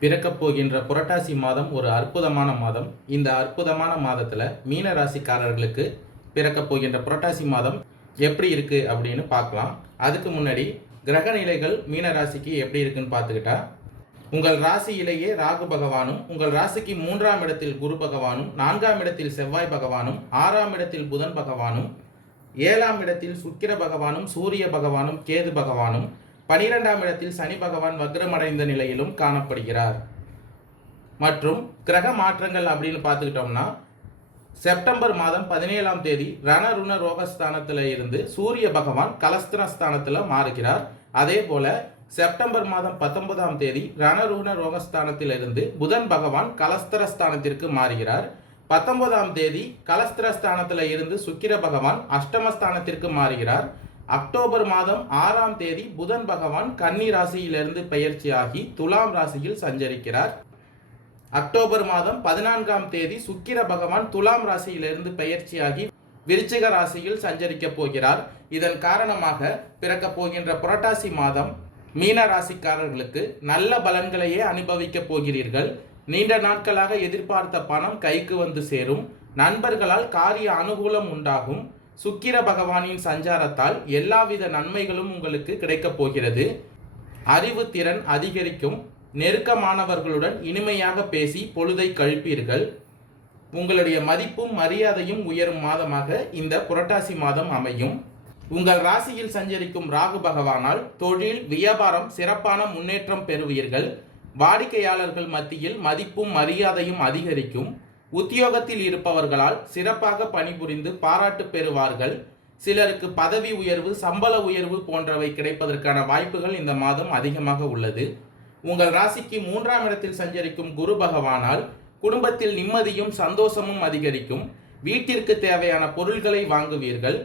பிறக்கப் போகின்ற புரட்டாசி மாதம் ஒரு அற்புதமான மாதம். இந்த அற்புதமான மாதத்தில் மீன ராசிக்காரர்களுக்கு பிறக்கப் போகின்ற புரட்டாசி மாதம் எப்படி இருக்குது அப்படின்னு பார்க்கலாம். அதுக்கு முன்னாடி கிரக நிலைகள் மீன ராசிக்கு எப்படி இருக்குன்னு பார்த்துக்கிட்டா உங்கள் ராசியிலேயே ராகு பகவானும் உங்கள் ராசிக்கு மூன்றாம் இடத்தில் குரு பகவானும் நான்காம் இடத்தில் செவ்வாய் பகவானும் ஆறாம் இடத்தில் புதன் பகவானும் ஏழாம் இடத்தில் சுக்கிர பகவானும் சூரிய பகவானும் கேது பகவானும் பனிரெண்டாம் இடத்தில் சனி பகவான் வக்ரமடைந்த நிலையிலும் காணப்படுகிறார். மற்றும் கிரக மாற்றங்கள் அப்படின்னு பார்த்துக்கிட்டோம்னா செப்டம்பர் மாதம் பதினேழாம் தேதி ரணருண ரோகஸ்தானத்தில் இருந்து சூரிய பகவான் கலஸ்திரஸ்தானத்தில் மாறுகிறார். அதே போல செப்டம்பர் மாதம் பத்தொன்பதாம் தேதி ரணருண ரோகஸ்தானத்தில் இருந்து புதன் பகவான் கலஸ்திரஸ்தானத்திற்கு மாறுகிறார். பத்தொன்பதாம் தேதி கலஸ்திரஸ்தானத்தில் இருந்து சுக்கிர பகவான் அஷ்டமஸ்தானத்திற்கு மாறுகிறார். அக்டோபர் மாதம் ஆறாம் தேதி புதன் பகவான் கன்னி ராசியிலிருந்து பெயர்ச்சியாகி துலாம் ராசியில் சஞ்சரிக்கிறார். அக்டோபர் மாதம் பதினான்காம் தேதி சுக்கிர பகவான் துலாம் ராசியிலிருந்து பெயர்ச்சியாகி விருச்சிக ராசியில் சஞ்சரிக்கப் போகிறார். இதன் காரணமாக பிறக்கப் போகின்ற புரட்டாசி மாதம் மீன ராசிக்காரர்களுக்கு நல்ல பலன்களையே அனுபவிக்கப் போகிறீர்கள். நீண்ட நாட்களாக எதிர்பார்த்த பணம் கைக்கு வந்து சேரும். நண்பர்களால் காரிய அனுகூலம் உண்டாகும். சுக்கிர பகவானின் சஞ்சாரத்தால் எல்லாவித நன்மைகளும் உங்களுக்கு கிடைக்கப் போகிறது. அறிவு திறன் அதிகரிக்கும். நெருக்கமானவர்களுடன் இனிமையாக பேசி பொழுதை கழிப்பீர்கள். உங்களுடைய மதிப்பும் மரியாதையும் உயரும் மாதமாக இந்த புரட்டாசி மாதம் அமையும். உங்கள் ராசியில் சஞ்சரிக்கும் ராகு பகவானால் தொழில் வியாபாரம் சிறப்பான முன்னேற்றம் பெறுவீர்கள். வாடிக்கையாளர்கள் மத்தியில் மதிப்பும் மரியாதையும் அதிகரிக்கும். உத்தியோகத்தில் இருப்பவர்களால் சிறப்பாக பணிபுரிந்து பாராட்டு பெறுவார்கள். சிலருக்கு பதவி உயர்வு சம்பள உயர்வு போன்றவை கிடைப்பதற்கான வாய்ப்புகள் இந்த மாதம் அதிகமாக உள்ளது. உங்கள் ராசிக்கு மூன்றாம் இடத்தில் சஞ்சரிக்கும் குரு பகவானால் குடும்பத்தில் நிம்மதியும் சந்தோஷமும் அதிகரிக்கும். வீட்டிற்கு தேவையான பொருள்களை வாங்குவீர்கள்.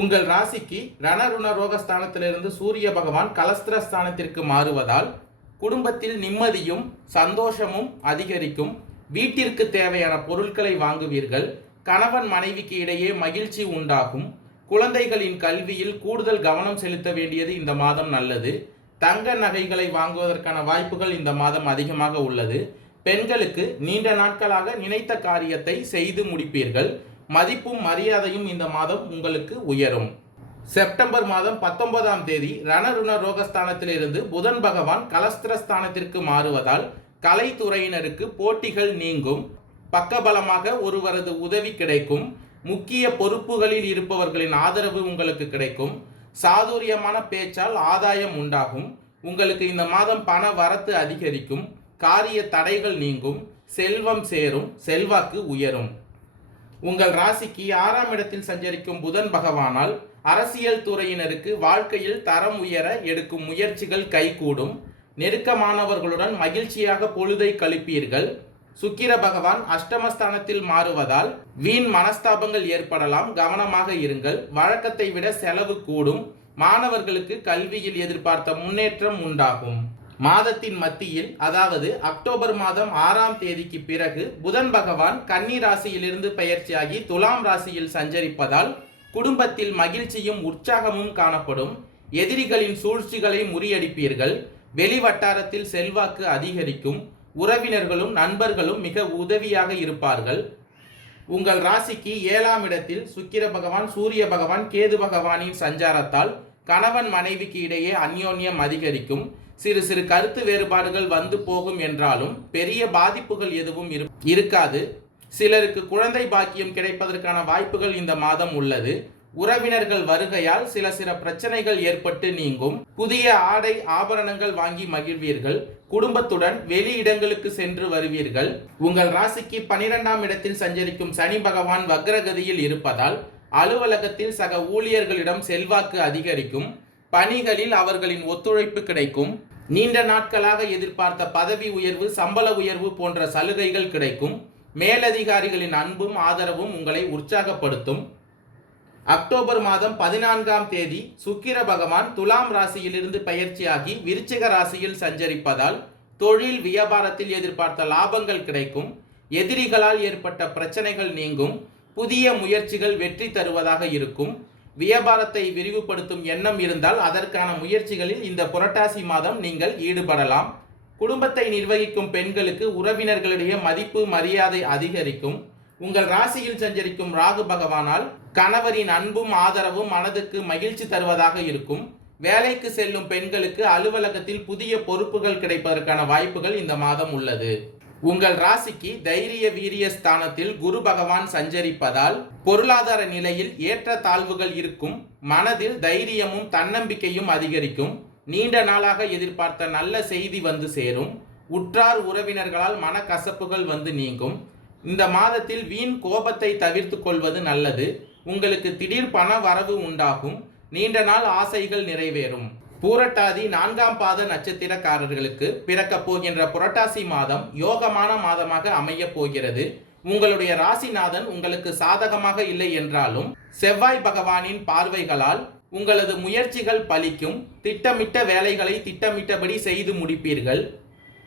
உங்கள் ராசிக்கு ரணருண ரோகஸ்தானத்திலிருந்து சூரிய பகவான் கலஸ்திரஸ்தானத்திற்கு மாறுவதால் குடும்பத்தில் நிம்மதியும் சந்தோஷமும் அதிகரிக்கும். வீட்டிற்கு தேவையான பொருட்களை வாங்குவீர்கள். கணவன் மனைவிக்கு இடையே மகிழ்ச்சி உண்டாகும். குழந்தைகளின் கல்வியில் கூடுதல் கவனம் செலுத்த வேண்டியது இந்த மாதம் நல்லது. தங்க நகைகளை வாங்குவதற்கான வாய்ப்புகள் இந்த மாதம் அதிகமாக உள்ளது. பெண்களுக்கு நீண்ட நாட்களாக நினைத்த காரியத்தை செய்து முடிப்பீர்கள். மதிப்பும் மரியாதையும் இந்த மாதம் உங்களுக்கு உயரும். செப்டம்பர் மாதம் பத்தொன்பதாம் தேதி ரணருண ரோகஸ்தானத்திலிருந்து புதன் பகவான் கலஸ்திரஸ்தானத்திற்கு மாறுவதால் கலைத்துறையினருக்கு போட்டிகள் நீங்கும். பக்கபலமாக ஒருவரது உதவி கிடைக்கும். முக்கிய பொறுப்புகளில் இருப்பவர்களின் ஆதரவு உங்களுக்கு கிடைக்கும். சாதுரியமான பேச்சால் ஆதாயம் உண்டாகும். உங்களுக்கு இந்த மாதம் பண வரத்து அதிகரிக்கும். காரிய தடைகள் நீங்கும். செல்வம் சேரும். செல்வாக்கு உயரும். உங்கள் ராசிக்கு ஆறாம் இடத்தில் சஞ்சரிக்கும் புதன் பகவானால் அரசியல் துறையினருக்கு வாழ்க்கையில் தரம் உயர எடுக்கும் முயற்சிகள் கைகூடும். நெருக்கமானவர்களுடன் மகிழ்ச்சியாக பொழுதை கழிப்பீர்கள். சுக்கிர பகவான் அஷ்டமஸ்தானத்தில் மாறுவதால் வீண் மனஸ்தாபங்கள் ஏற்படலாம். கவனமாக இருங்கள். வழக்கத்தை விட செலவு கூடும். மாணவர்களுக்கு கல்வியில் எதிர்பார்த்த முன்னேற்றம் உண்டாகும். மாதத்தின் மத்தியில் அதாவது அக்டோபர் மாதம் ஆறாம் தேதிக்கு பிறகு புதன் பகவான் கன்னி ராசியிலிருந்து பயிற்சியாகி துலாம் ராசியில் சஞ்சரிப்பதால் குடும்பத்தில் மகிழ்ச்சியும் உற்சாகமும் காணப்படும். எதிரிகளின் சூழ்ச்சிகளை முறியடிப்பீர்கள். வெளி வட்டாரத்தில் செல்வாக்கு அதிகரிக்கும் உறவினர்களும் நண்பர்களும் மிக உதவியாக இருப்பார்கள். உங்கள் ராசிக்கு ஏழாம் இடத்தில் சுக்கிர பகவான் சூரிய பகவான் கேது பகவானின் சஞ்சாரத்தால் கணவன் மனைவிக்கு இடையே அந்யோன்யம் அதிகரிக்கும். சிறு சிறு கருத்து வேறுபாடுகள் வந்து போகும் என்றாலும் பெரிய பாதிப்புகள் எதுவும் இருக்காது. சிலருக்கு குழந்தை பாக்கியம் கிடைப்பதற்கான வாய்ப்புகள் இந்த மாதம் உள்ளது. உறவினர்கள் வருகையால் சில சில பிரச்சனைகள் ஏற்பட்டு நீங்கும். புதிய ஆடை ஆபரணங்கள் வாங்கி மகிழ்வீர்கள். குடும்பத்துடன் வெளி இடங்களுக்கு சென்று வருவீர்கள். உங்கள் ராசிக்கு பனிரெண்டாம் இடத்தில் சஞ்சரிக்கும் சனி பகவான் வக்ரகதியில் இருப்பதால் அலுவலகத்தில் சக ஊழியர்களிடம் செல்வாக்கு அதிகரிக்கும். பணிகளில் அவர்களின் ஒத்துழைப்பு கிடைக்கும். நீண்ட நாட்களாக எதிர்பார்த்த பதவி உயர்வு சம்பள உயர்வு போன்ற சலுகைகள் கிடைக்கும். மேலதிகாரிகளின் அன்பும் ஆதரவும் உங்களை உற்சாகப்படுத்தும். அக்டோபர் மாதம் பதினான்காம் தேதி சுக்கிர பகவான் துலாம் ராசியிலிருந்து பயிற்சியாகி விருச்சிக ராசியில் சஞ்சரிப்பதால் தொழில் வியாபாரத்தில் எதிர்பார்த்த லாபங்கள் கிடைக்கும். எதிரிகளால் ஏற்பட்ட பிரச்சனைகள் நீங்கும். புதிய முயற்சிகள் வெற்றி தருவதாக இருக்கும். வியாபாரத்தை விரிவுபடுத்தும் எண்ணம் இருந்தால் அதற்கான முயற்சிகளில் இந்த புரட்டாசி மாதம் நீங்கள் ஈடுபடலாம். குடும்பத்தை நிர்வகிக்கும் பெண்களுக்கு உறவினர்களிடையே மதிப்பு மரியாதை அதிகரிக்கும். உங்கள் ராசியில் சஞ்சரிக்கும் ராகு பகவானால் கணவரின் அன்பும் ஆதரவும் மனதுக்கு மகிழ்ச்சி தருவதாக இருக்கும். வேலைக்கு செல்லும் பெண்களுக்கு அலுவலகத்தில் புதிய பொறுப்புகள் கிடைப்பதற்கான வாய்ப்புகள் இந்த மாதம் உள்ளது. உங்கள் ராசிக்கு தைரிய வீரிய ஸ்தானத்தில் குரு பகவான் சஞ்சரிப்பதால் பொருளாதார நிலையில் ஏற்ற தாழ்வுகள் இருக்கும். மனதில் தைரியமும் தன்னம்பிக்கையும் அதிகரிக்கும். நீண்ட நாளாக எதிர்பார்த்த நல்ல செய்தி வந்து சேரும். உற்றார் உறவினர்களால் மனக்கசப்புகள் வந்து நீங்கும். இந்த மாதத்தில் வீண் கோபத்தை தவிர்த்து கொள்வது நல்லது. உங்களுக்கு திடீர் பண வரவு உண்டாகும். நீண்ட நாள் ஆசைகள் நிறைவேறும். பூரட்டாதி நான்காம் பாத நட்சத்திரக்காரர்களுக்கு பிறக்கப் போகின்ற புரட்டாசி மாதம் யோகமான மாதமாக அமையப் போகிறது. உங்களுடைய ராசிநாதன் உங்களுக்கு சாதகமாக இல்லை என்றாலும் செவ்வாய் பகவானின் பார்வைகளால் உங்களது முயற்சிகள் பலிக்கும். திட்டமிட்ட வேலைகளை திட்டமிட்டபடி செய்து முடிப்பீர்கள்.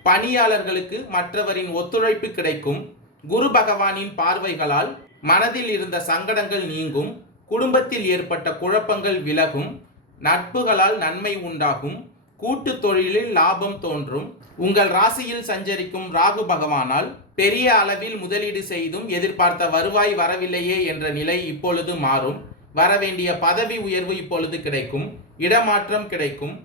பணியாளர்களுக்கு மற்றவரின் ஒத்துழைப்பு கிடைக்கும். குரு பகவானின் பார்வைகளால் மனதில் இருந்த சங்கடங்கள் நீங்கும் குடும்பத்தில் ஏற்பட்ட குழப்பங்கள் விலகும் நட்புகளால் நன்மை உண்டாகும் கூட்டு தொழிலில் லாபம் தோன்றும் உங்கள் ராசியில் சஞ்சரிக்கும் ராகு பகவானால் பெரிய அளவில் முதலீடு செய்தும் எதிர்பார்த்த வருவாய் வரவில்லையே என்ற நிலை இப்பொழுது மாறும். வரவேண்டிய பதவி உயர்வு இப்பொழுது கிடைக்கும் இடமாற்றம் கிடைக்கும்.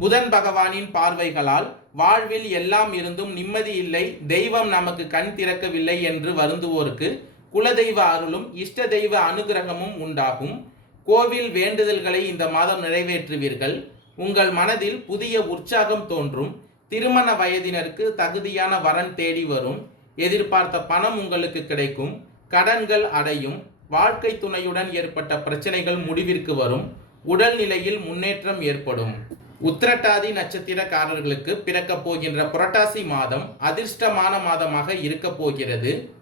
புதன் பகவானின் பார்வைகளால் வாழ்வில் எல்லாம் இருந்தும் நிம்மதி இல்லை தெய்வம் நமக்கு கண் திறக்கவில்லை என்று வருந்துவோருக்கு குலதெய்வ அருளும் இஷ்ட தெய்வ அனுகிரகமும் உண்டாகும். கோவில் வேண்டுதல்களை இந்த மாதம் நிறைவேற்றுவீர்கள். உங்கள் மனதில் புதிய உற்சாகம் தோன்றும். திருமண வயதினருக்கு தகுதியான வரன் தேடி வரும். எதிர்பார்த்த பணம் உங்களுக்கு கிடைக்கும். கடன்கள் அடையும். வாழ்க்கை துணையுடன் ஏற்பட்ட பிரச்சனைகள் முடிவிற்கு வரும். உடல்நிலையில் முன்னேற்றம் ஏற்படும். உத்திரட்டாதி நட்சத்திரக்காரர்களுக்கு பிறக்கப் போகின்ற புரட்டாசி மாதம் அதிர்ஷ்டமான மாதமாக இருக்கப் போகிறது.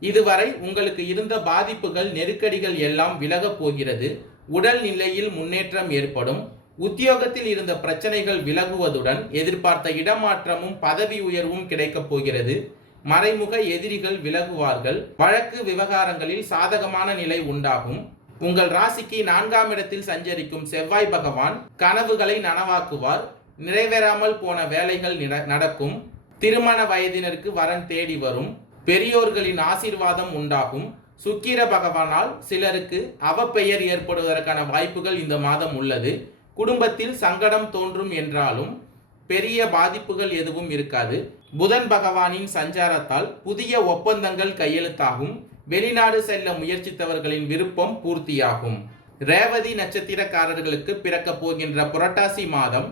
இதுவரை உங்களுக்கு இருந்த பாதிப்புகள் நெருக்கடிகள் எல்லாம் விலகப் போகிறது. உடல் நிலையில் முன்னேற்றம் ஏற்படும். உத்தியோகத்தில் இருந்த பிரச்சனைகள் விலகுவதுடன் எதிர்பார்த்த இடமாற்றமும் பதவி உயர்வும் கிடைக்கப் போகிறது. மறைமுக எதிரிகள் விலகுவார்கள். வழக்கு விவகாரங்களில் சாதகமான நிலை உண்டாகும். உங்கள் ராசிக்கு நான்காம் இடத்தில் சஞ்சரிக்கும் செவ்வாய் பகவான் கனவுகளை நனவாக்குவார். நிறைவேறாமல் போன வேலைகள் நடக்கும். திருமண வயதினருக்கு வரன் தேடி வரும். பெரியோர்களின் ஆசீர்வாதம் உண்டாகும். சுக்கிர பகவானால் சிலருக்கு அவப்பெயர் ஏற்படுவதற்கான வாய்ப்புகள் இந்த மாதம் உள்ளது. குடும்பத்தில் சங்கடம் தோன்றும் என்றாலும் பெரிய பாதிப்புகள் எதுவும் இருக்காது. புதன் பகவானின் சஞ்சாரத்தால் புதிய ஒப்பந்தங்கள் கையெழுத்தாகும். வெளிநாடு செல்ல முயற்சித்தவர்களின் விருப்பம் பூர்த்தியாகும். ரேவதி நட்சத்திரக்காரர்களுக்கு பிறக்கப் போகின்ற புரட்டாசி மாதம்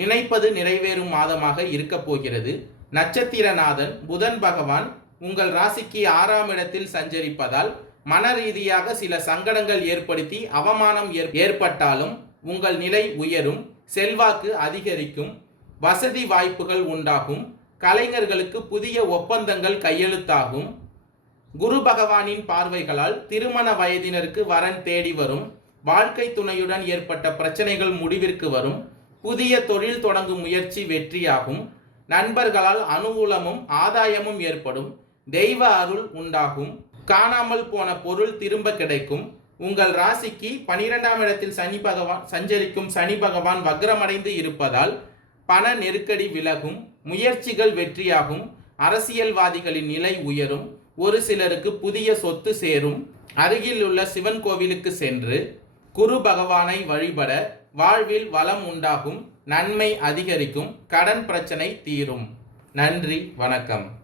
நினைப்பது நிறைவேறும் மாதமாக இருக்கப் போகிறது. நட்சத்திரநாதன் புதன் பகவான் உங்கள் ராசிக்கு ஆறாம் இடத்தில் சஞ்சரிப்பதால் மன ரீதியாக சில சங்கடங்கள் ஏற்படுத்தி அவமானம் ஏற்பட்டாலும் உங்கள் நிலை உயரும் செல்வாக்கு அதிகரிக்கும் வசதி வாய்ப்புகள் உண்டாகும் கலைஞர்களுக்கு புதிய ஒப்பந்தங்கள் கையெழுத்தாகும். குரு பகவானின் பார்வைகளால் திருமண வயதினருக்கு வரன் தேடி வரும் வாழ்க்கை துணையுடன் ஏற்பட்ட பிரச்சனைகள் முடிவிற்கு வரும் புதிய தொழில் தொடங்கும் முயற்சி வெற்றியாகும் நண்பர்களால் அனுகூலமும் ஆதாயமும் ஏற்படும் தெய்வ அருள் உண்டாகும். காணாமல் போன பொருள் திரும்ப கிடைக்கும். உங்கள் ராசிக்கு பனிரெண்டாம் இடத்தில் சனி பகவான் சஞ்சரிக்கும் சனி பகவான் வக்ரமடைந்து இருப்பதால் பண நெருக்கடி விலகும். முயற்சிகள் வெற்றியாகும். அரசியல்வாதிகளின் நிலை உயரும். ஒரு சிலருக்கு புதிய சொத்து சேரும். அருகில் உள்ள சிவன் கோவிலுக்கு சென்று குரு பகவானை வழிபட வாழ்வில் வளம் உண்டாகும். நன்மை அதிகரிக்கும். கடன் பிரச்சனை தீரும். நன்றி. வணக்கம்.